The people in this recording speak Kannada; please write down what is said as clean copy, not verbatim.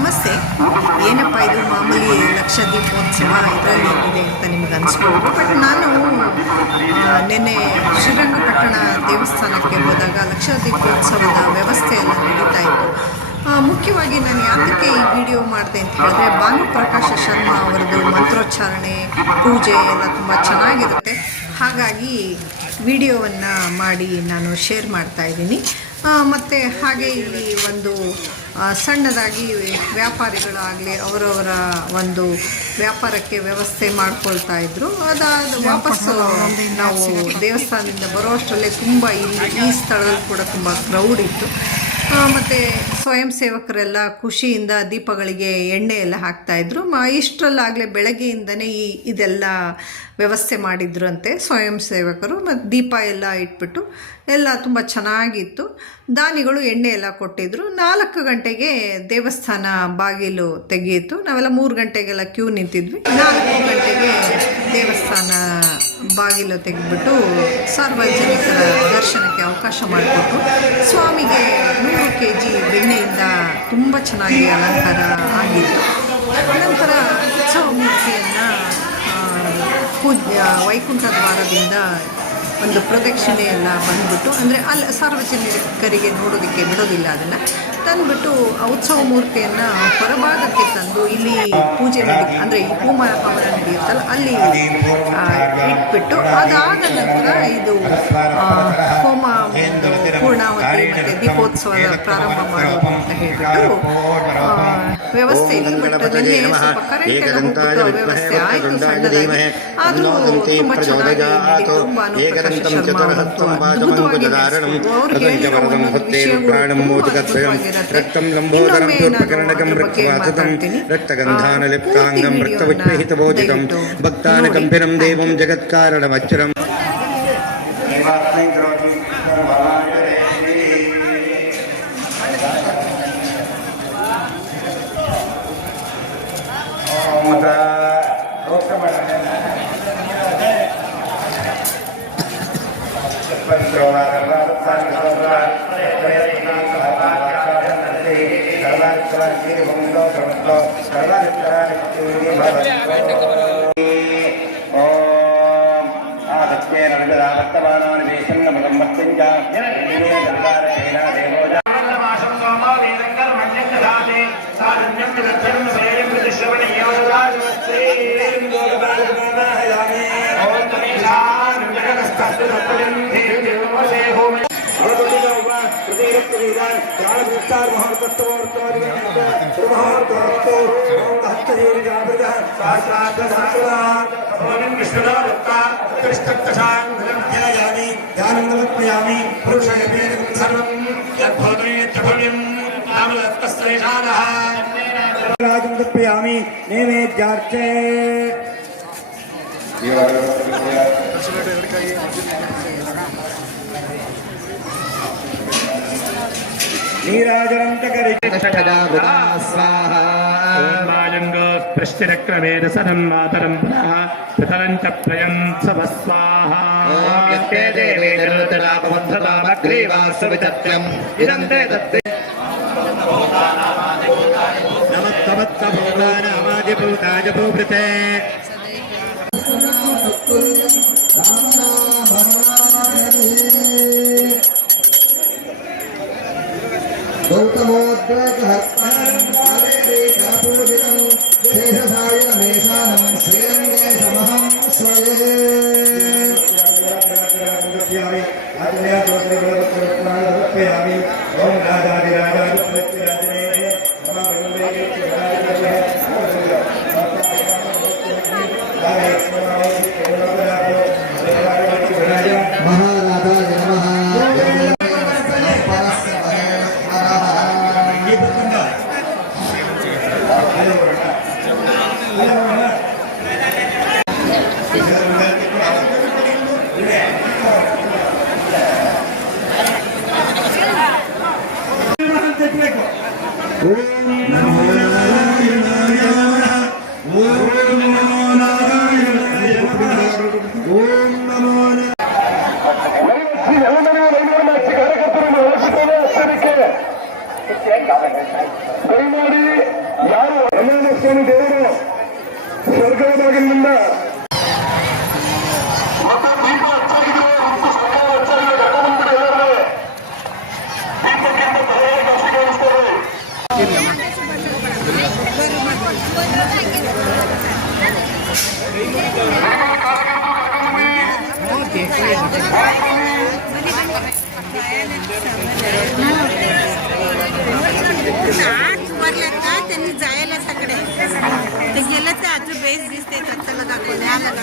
ನಮಸ್ತೆ. ಏನಪ್ಪ ಇದು ಮಾಮೂಲಿ ಲಕ್ಷ ದೀಪೋತ್ಸವ ಇದರಲ್ಲಿ ಏನಿದೆ ಅಂತ ನಿಮಗೆ ಅನಿಸ್ಬೋದು. ಬಟ್ ನಾನು ನಿನ್ನೆ ಶ್ರೀರಂಗಪಟ್ಟಣ ದೇವಸ್ಥಾನಕ್ಕೆ ಹೋದಾಗ ಲಕ್ಷ ದೀಪೋತ್ಸವದ ವ್ಯವಸ್ಥೆ ಎಲ್ಲ ನಡೀತಾ ಇತ್ತು. ಮುಖ್ಯವಾಗಿ ನಾನು ಯಾತಕ್ಕೆ ಈ ವಿಡಿಯೋ ಮಾಡಿದೆ ಅಂತ ಹೇಳಿದ್ರೆ, ಭಾನುಪ್ರಕಾಶ ಶರ್ಮಾ ಅವರದ್ದು ಮಂತ್ರೋಚ್ಚಾರಣೆ ಪೂಜೆ ಎಲ್ಲ ತುಂಬ ಚೆನ್ನಾಗಿರುತ್ತೆ. ಹಾಗಾಗಿ ವಿಡಿಯೋವನ್ನು ಮಾಡಿ ನಾನು ಶೇರ್ ಮಾಡ್ತಾ ಇದ್ದೀನಿ. ಮತ್ತು ಹಾಗೆ ಇಲ್ಲಿ ಒಂದು ಸಣ್ಣದಾಗಿ ವ್ಯಾಪಾರಿಗಳಾಗಲಿ ಅವರವರ ಒಂದು ವ್ಯಾಪಾರಕ್ಕೆ ವ್ಯವಸ್ಥೆ ಮಾಡ್ಕೊಳ್ತಾ ಇದ್ದರು. ಅದಾದ ವಾಪಸ್ಸು ನಾವು ದೇವಸ್ಥಾನದಿಂದ ಬರೋ ಅಷ್ಟರಲ್ಲೇ ತುಂಬ ಈ ಸ್ಥಳದಲ್ಲಿ ಕೂಡ ತುಂಬ ಕ್ರೌಡ್ ಇತ್ತು. ಮತ್ತು ಸ್ವಯಂ ಸೇವಕರೆಲ್ಲ ಖುಷಿಯಿಂದ ದೀಪಗಳಿಗೆ ಎಣ್ಣೆ ಎಲ್ಲ ಹಾಕ್ತಾಯಿದ್ರು. ಇಷ್ಟರಲ್ಲಾಗಲೇ ಬೆಳಗ್ಗೆಯಿಂದನೇ ಇದೆಲ್ಲ ವ್ಯವಸ್ಥೆ ಮಾಡಿದ್ರಂತೆ ಸ್ವಯಂ ಸೇವಕರು. ಮತ್ತು ದೀಪ ಎಲ್ಲ ಇಟ್ಬಿಟ್ಟು ಎಲ್ಲ ತುಂಬ ಚೆನ್ನಾಗಿತ್ತು. ದಾನಿಗಳು ಎಣ್ಣೆ ಎಲ್ಲ ಕೊಟ್ಟಿದ್ದರು. 4 ಗಂಟೆಗೆ ದೇವಸ್ಥಾನ ಬಾಗಿಲು ತೆಗೆಯಿತು. ನಾವೆಲ್ಲ 3 ಗಂಟೆಗೆಲ್ಲ ಕ್ಯೂ ನಿಂತಿದ್ವಿ. 4 ಗಂಟೆಗೆ ದೇವಸ್ಥಾನ ಬಾಗಿಲು ತೆಗೆದುಬಿಟ್ಟು ಸಾರ್ವಜನಿಕರ ದರ್ಶನಕ್ಕೆ ಅವಕಾಶ ಮಾಡಿಕೊಟ್ಟು ಸ್ವಾಮಿಗೆ 100 kg ಬೆಣ್ಣೆಯಿಂದ ತುಂಬ ಚೆನ್ನಾಗಿ ಅಲಂಕಾರ ಆಗಿತ್ತು. ನಂತರ ಉತ್ಸವ ಮೂರ್ತಿಯನ್ನು ವೈಕುಂಠ ದ್ವಾರದಿಂದ ಒಂದು ಪ್ರದಕ್ಷಿಣೆ ಎಲ್ಲ ಬಂದುಬಿಟ್ಟು, ಅಂದರೆ ಅಲ್ಲಿ ಸಾರ್ವಜನಿಕರಿಗೆ ನೋಡೋದಕ್ಕೆ ಬಿಡೋದಿಲ್ಲ, ಅದನ್ನು ತಂದುಬಿಟ್ಟು ಉತ್ಸವ ಮೂರ್ತಿಯನ್ನು ಹೊರಭಾಗಕ್ಕೆ ತಂದು ಇಲ್ಲಿ ಪೂಜೆ ಅಂದರೆ ಈ ಹೋಮ ಹವನ ನಡೆಯುತ್ತಲ್ಲ ಅಲ್ಲಿ ಇಟ್ಬಿಟ್ಟು, ಅದಾದ ನಂತರ ಇದು ಹೋಮ ಪೂರ್ಣಾವತಿ ಮತ್ತು ದೀಪೋತ್ಸವದ ಪ್ರಾರಂಭ ಮಾಡೋದು ಅಂತ ಹೇಳಿಬಿಟ್ಟು ವ್ಯವಸ್ಥೆ ಇತ್ತು. ಬಟ್ ಅದನ್ನೇ ಸ್ವಲ್ಪ ಕರೆಂಟ್ ಎಲ್ಲ ಹೋಗ್ಬಿಟ್ಟು ವ್ಯವಸ್ಥೆ ಆಯಿತು ಸಣ್ಣದಾಗಿ. ಆದರೂ ತುಂಬ ಚೆನ್ನಾಗಿ ನಡೀತು. ಭಾನುಪ್ರಕಾಶ ಶರ್ಮಾ ಅವರಂತೂ ಅದ್ಭುತವಾಗಿ ನಡೆಸಿದ್ರು. ಅವ್ರು ಹೇಳಿರೋ ಒಂದೊಂದು ವಿಷಯಗಳು ಭಕ್ತಾನಕಂಪಿರಂ ದೇವಂ ಜಗತ್ಕಾರಣಮಚ್ಚರಂ राजमुद्रयामि नैवेद्यार्चे नीराजनं तकरि दशकदा स्वाहा मायंगो प्रश्नक्रमेण सदं मातरं पुनः पितरं च प्रयं स्वाहा यत्ते देवे निर्तलापवन्धतामग्रीवासवितत्यं इदं ते दत्ते नमस्तमत्तभूतानामादिभूताय भूभृते गौतमोद्रेकहस्तं कालेपूजितं शेषसायनमेषानं श्रीरङ्गे समहं स्वये ओम राजाधिराजाधिपत्यराजने महाराजाय नमः. ಸ್ವಾಮಿ ದೇವರು ಸ್ವರ್ಗದ ಬಾಗಿಲಿನಿಂದ ಮತ್ತೆ ದೀಪ ಹಚ್ಚಾಗಿದೆ, ಮತ್ತು ಸರ್ಕಾರ ಹಚ್ಚಾಗಿದೆ, ಕರ್ಕೊಂಡ್ಬಂದ್ಬಿಡಿ ಎಲ್ಲರೂ. ದೀಪಕ್ಕಿಂತ ತಲೆಯಾಗಿ ಜಾಸ್ತಿ ಕಾಣಿಸ್ತೇವೆ. वरल्या त्यांनी जायला सगळे ते गेलं तर अजून बेस दिसते त्याला दाखवले आलं का